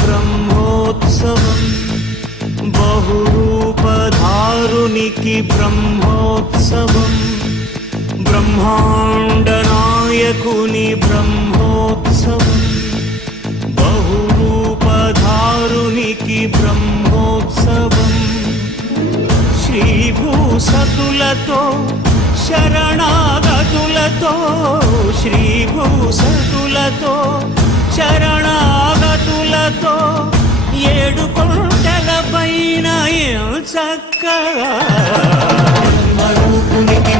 బ్రహ్మోత్సవం బహురూపధారునికి బ్రహ్మోత్సవం బ్రహ్మాండ నాయకుని బ్రహ్మోత్సవం బహురూపధారునికి బ్రహ్మోత్సవం శ్రీభూసతులతో శరణాగతులతో శ్రీభూసతులతో శరణాగతులతో 7 కొండల పైన చక్కగా బ్రహ్మరూపునికి